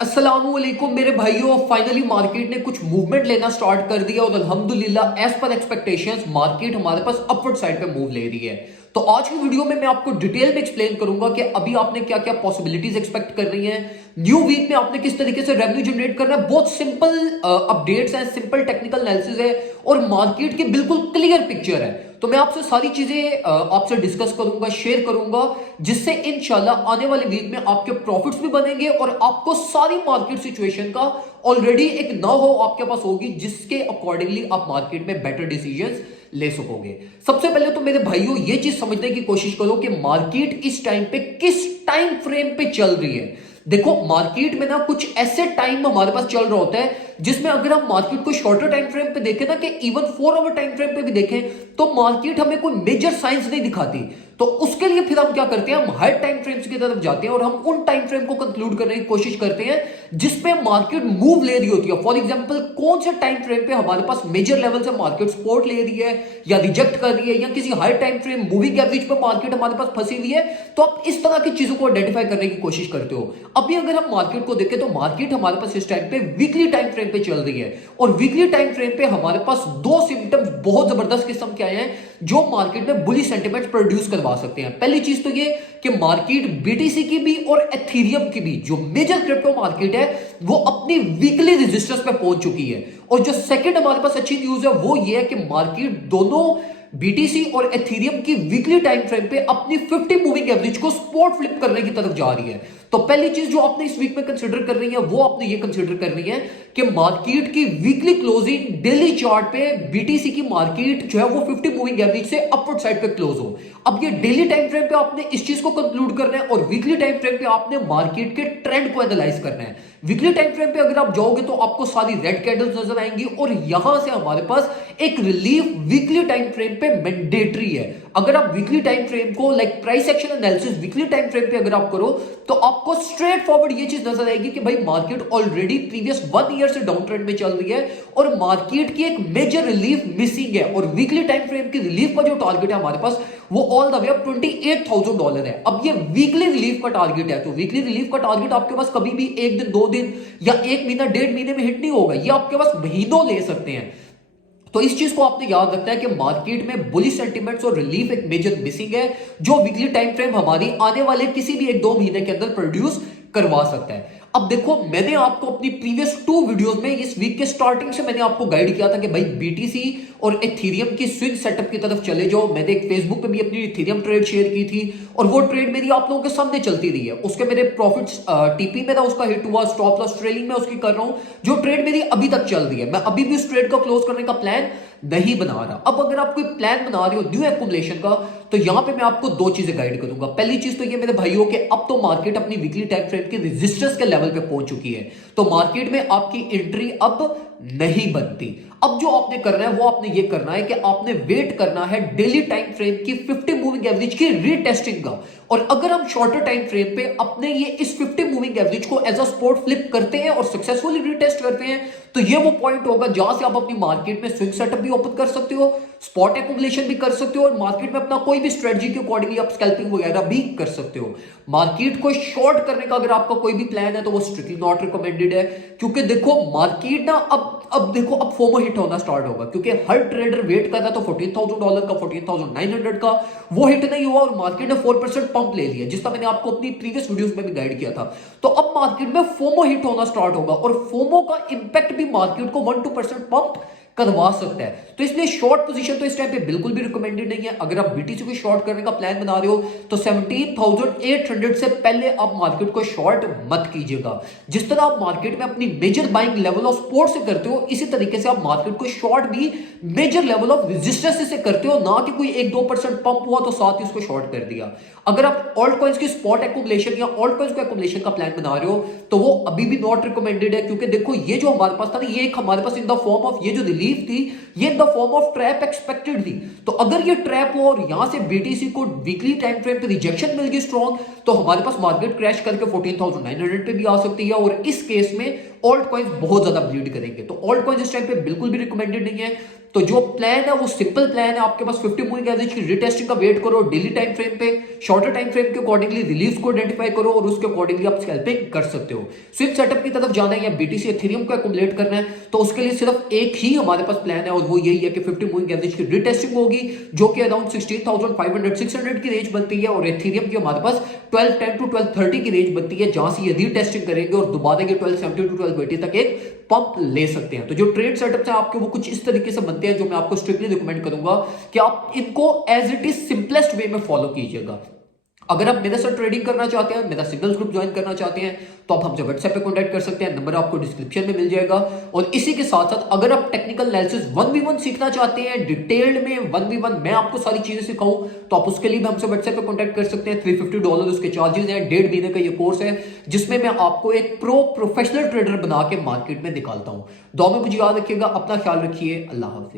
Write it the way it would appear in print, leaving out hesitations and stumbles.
अस्सलामुअलैकुम मेरे भाइयों, फाइनली मार्केट ने कुछ मूवमेंट लेना स्टार्ट कर दिया और अल्हम्दुलिल्लाह एज पर एक्सपेक्टेशंस मार्केट हमारे पास अपवर्ड साइड पे मूव ले रही है। तो आज की वीडियो में मैं आपको डिटेल में एक्सप्लेन करूंगा कि अभी आपने क्या क्या पॉसिबिलिटीज एक्सपेक्ट कर रही हैं, न्यू वीक में आपने किस तरीके से रेवेन्यू जनरेट करना है। बहुत सिंपल अपडेट्स हैं, सिंपल टेक्निकल एनालिसिस है और मार्केट की बिल्कुल क्लियर पिक्चर है। तो मैं आपसे सारी चीजें आपसे डिस्कस करूंगा, शेयर करूंगा, जिससे इंशाल्लाह आने वाले वीक में आपके प्रॉफिट्स भी बनेंगे और आपको सारी मार्केट सिचुएशन का ऑलरेडी एक ना हो आपके पास होगी, जिसके अकॉर्डिंगली आप मार्केट में बेटर डिसीजंस ले सकोगे। सबसे पहले तो मेरे भाइयों ये चीज समझने की कोशिश करो कि मार्केट इस टाइम पे किस टाइम फ्रेम पे चल रही है। देखो मार्केट में ना कुछ ऐसे टाइम हमारे पास चल रहा होता है जिसमें अगर हम मार्केट को शॉर्टर टाइम फ्रेम पे देखें ना, कि इवन 4 आवर टाइम फ्रेम पे भी देखें, तो मार्केट हमें कोई मेजर साइंस नहीं दिखाती। तो उसके लिए फिर हम क्या करते हैं, हम हाई टाइम फ्रेम्स की तरफ जाते हैं और हम उन टाइम फ्रेम को कंक्लूड करने की कोशिश करते हैं जिसपे मार्केट मूव ले रही होती है। फॉर एग्जांपल कौन से टाइम फ्रेम पे हमारे पास मेजर लेवल से मार्केट सपोर्ट ले रही है या रिजेक्ट कर रही है, या किसी high time frame moving average पे मार्केट हमारे पास फंसी हुई है, तो आप इस तरह की चीजों को आइडेंटिफाई करने की कोशिश करते हो। अभी अगर हम मार्केट को देखें तो मार्केट हमारे पास इस टाइम पे वीकली टाइम फ्रेम पे चल रही है और वीकली टाइम फ्रेम पे हमारे पास दो सिम्टम्स बहुत जबरदस्त किस्म के आए हैं जो मार्केट में बुलिश सेंटिमेंट प्रोड्यूस करवा सकते हैं। पहली चीज तो ये कि मार्केट बीटीसी की भी और एथेरियम की भी, जो मेजर क्रिप्टो मार्केट है, वो अपनी वीकली रेजिस्टेंस पे पहुंच चुकी है। और जो सेकंड हमारे पास अच्छी न्यूज है वो ये है कि मार्केट दोनों बीटीसी और एथेरियम की वीकली टाइम फ्रेम पे अपनी 50 मूविंग एवरेज को स्पॉट फ्लिप करने की तरफ जा रही है। तो पहली चीज जो आपने इस वीक में कंसीडर कर रही है वो आपने ये कंसीडर करनी है कि मार्केट की वीकली क्लोजिंग डेली चार्ट पे बीटीसी की मार्केट जो है वो 50 मूविंग एवरेज से अपवर्ड साइड पे क्लोज हो। अब ये डेली टाइम फ्रेम पे आपने इस चीज को कंक्लूड करना है और वीकली टाइम फ्रेम पे आपने मार्केट के ट्रेंड को एनालाइज करना है। वीकली टाइम फ्रेम पे अगर आप जाओगे तो आपको सारी रेड कैंडल्स नजर आएंगी और यहां से हमारे पास एक रिलीफ वीकली टाइम फ्रेम पे मैंडेटरी है। अगर आप वीकली टाइम फ्रेम को like price action analysis weekly time frame पे अगर आप करो तो आपको स्ट्रेट फॉरवर्ड ये चीज नजर आएगी कि भाई मार्केट ऑलरेडी प्रीवियस 1 ईयर से डाउन ट्रेंड में चल रही है और मार्केट की एक मेजर रिलीफ मिसिंग है। और वीकली टाइम फ्रेम की रिलीफ का जो टारगेट है हमारे पास वो ऑल द वे अप $28,000 है। अब ये वीकली रिलीफ का टारगेट है, तो वीकली रिलीफ का टारगेट आपके पास कभी भी एक दिन, 2 दिन या 1 महीना, 1.5 महीने में हिट नहीं होगा, ये आपके पास महीनों ले सकते हैं। तो इस चीज को आपने याद रखना है कि मार्केट में बुलिश सेंटिमेंट्स और रिलीफ एक मेजर मिसिंग है जो वीकली टाइम फ्रेम हमारी आने वाले किसी भी 1-2 महीने के अंदर प्रोड्यूस करवा सकता है। अब देखो मैंने आपको अपनी प्रीवियस 2 वीडियोस में इस वीक के स्टार्टिंग से मैंने आपको गाइड किया था कि भाई बीटीसी और एथेरियम की स्विंग सेटअप की तरफ चले जाओ। मैंने एक फेसबुक पे भी अपनी एथेरियम ट्रेड शेयर की थी और वो ट्रेड मेरी आप लोगों के सामने चलती रही है। उसके मेरे प्रॉफिट्स टीपी में था, उसका हिट हुआ, स्टॉप लॉस ट्रेलिंग में उसकी कर रहा हूं। जो ट्रेड मेरी अभी तक चल रही है, मैं अभी भी उस ट्रेड को क्लोज करने का प्लान नहीं बना रहा। अब अगर आप कोई प्लान बना रहे हो न्यू एक्युमुलेशन का, तो यहां पे मैं आपको दो चीजें गाइड करूंगा। पहली चीज तो ये मेरे भाइयों के अब तो मार्केट अपनी वीकली टाइम फ्रेम के रेजिस्टेंस के लेवल पे पहुंच चुकी है, तो मार्केट में आपकी एंट्री अब नहीं बनती। अब जो आपने करना है वो आपने ये करना है कि आपने वेट करना है डेली टाइम फ्रेम की 50 मूविंग एवरेज की रीटेस्टिंग का। और अगर हम शॉर्टर टाइम फ्रेम पे अपने ये इस 50 मूविंग एवरेज को एज अ सपोर्ट फ्लिप करते हैं और सक्सेसफुली रीटेस्ट करते हैं, तो ये वो पॉइंट होगा जहां से आप अपनी मार्केट में स्विंग सेटअप भी ओपन कर सकते हो, स्पॉट एक्युमुलेशन भी कर सकते हो और मार्केट में अपना कोई भी स्ट्रेटजी के अकॉर्डिंगली आप स्कैल्पिंग वगैरह भी कर सकते हो। मार्केट को शॉर्ट करने का अगर आपका कोई भी प्लान है तो वो स्ट्रिक्टली नॉट रिकमेंडेड है, क्योंकि देखो मार्केट ना अब देखो अब फोमो हिट होना स्टार्ट होगा, क्योंकि हर ट्रेडर वेट कर रहा है। तो $14,000 का, 14,900 का वो हिट नहीं हुआ और मार्केट ने 4% पंप ले लिया, जिसका मैंने आपको अपनी प्रीवियस वीडियोस में भी गाइड किया था। तो अब मार्केट में फोमो हिट होना स्टार्ट होगा और फोमो का इंपैक्ट भी मार्केट को 1-2% पंप करवा सकता है। तो इसलिए शॉर्ट पोजीशन तो इस टाइम पे बिल्कुल भी रिकमेंडेड नहीं है। अगर आप बीटीसी को शॉर्ट करने का प्लान बना रहे हो तो 17,800 से पहले आप मार्केट को शॉर्ट मत कीजिएगा। जिस तरह आप मार्केट में अपनी major buying level of support से करते हो, इसी तरीके से आप मार्केट को शॉर्ट भी मेजर लेवल ऑफ रेजिस्टेंस से करते हो, ना कि कोई 1-2% पंप हुआ तो साथ ही उसको शॉर्ट कर दिया। अगर आप ऑल्ट कॉइंस की स्पॉट एक्युमुलेशन या ऑल्ट कॉइंस को एक्युमुलेशन का प्लान बना रहे हो तो वो अभी भी नॉट रिकमेंडेड है, क्योंकि देखो ये जो हमारे पास था ना, ये एक हमारे पास इन द फॉर्म ऑफ ये जो रिलीफ थी, ये in the form of trap expected थी। तो अगर ये ट्रैप हो और यहां से बीटीसी को वीकली टाइम फ्रेम पे रिजेक्शन मिल गई स्ट्रॉन्ग, तो हमारे पास मार्केट क्रैश करके 14,900 पे भी आ सकती है और इस केस में ऑल्ट कॉइन्स बहुत ज्यादा ब्लीड करेंगे। तो ऑल्ट कॉइन्स इस टाइम पे बिल्कुल भी रिकमेंडेड नहीं है। तो जो प्लान है वो सिंपल प्लान है, आपके पास 50 मूविंग एवरेज की रिटेस्टिंग का वेट करो, डेली टाइम फ्रेम पे, शॉर्टर टाइम फ्रेम के अकॉर्डिंगली रिलीज को आइडेंटिफाई करो और उसके अकॉर्डिंगली आप स्कैल्पिंग कर सकते हो। स्विफ्ट सेटअप की तरफ जाना है या बीटीसी एथेरियम को एक्युमुलेट करना है, तो उसके लिए सिर्फ एक ही हमारे पास प्लान है और वो यही है कि 50 मूविंग एवरेज की रिटेस्टिंग होगी, जो कि अराउंड 16,500 600 की रेंज बनती है, और एथेरियम की हमारे पास 1210 टू 1230 की रेंज बनती है, जहां से ये रीटेस्टिंग करेंगे और दोबारा ये 1270 टू 1280 तक एक पंप ले सकते हैं। तो जो ट्रेड सेटअप है आपके वो कुछ इस तरीके से बनते हैं, जो मैं आपको स्ट्रिक्टली रिकमेंड करूंगा कि आप इनको as it is simplest way में फॉलो कीजिएगा। अगर आप मेरे साथ ट्रेडिंग करना चाहते हैं, मेरा सिग्नल्स ग्रुप ज्वाइन करना चाहते हैं, तो आप हमसे व्हाट्सएप पे कांटेक्ट कर सकते हैं, नंबर आपको डिस्क्रिप्शन में मिल जाएगा। और इसी के साथ साथ अगर आप टेक्निकल एनालिसिस 1v1 सीखना चाहते हैं, डिटेल्ड में 1v1 मैं आपको सारी चीजें सिखाऊं, तो आप उसके लिए भी हमसे व्हाट्सएप पे कांटेक्ट कर सकते हैं। $350 उसके चार्जेस हैं, 1.5 महीने का ये कोर्स है, जिसमें मैं आपको एक प्रोफेशनल ट्रेडर बना के मार्केट में निकालता हूं। दुआ में मुझे याद रखिएगा, अपना ख्याल रखिए, अल्लाह हाफिज।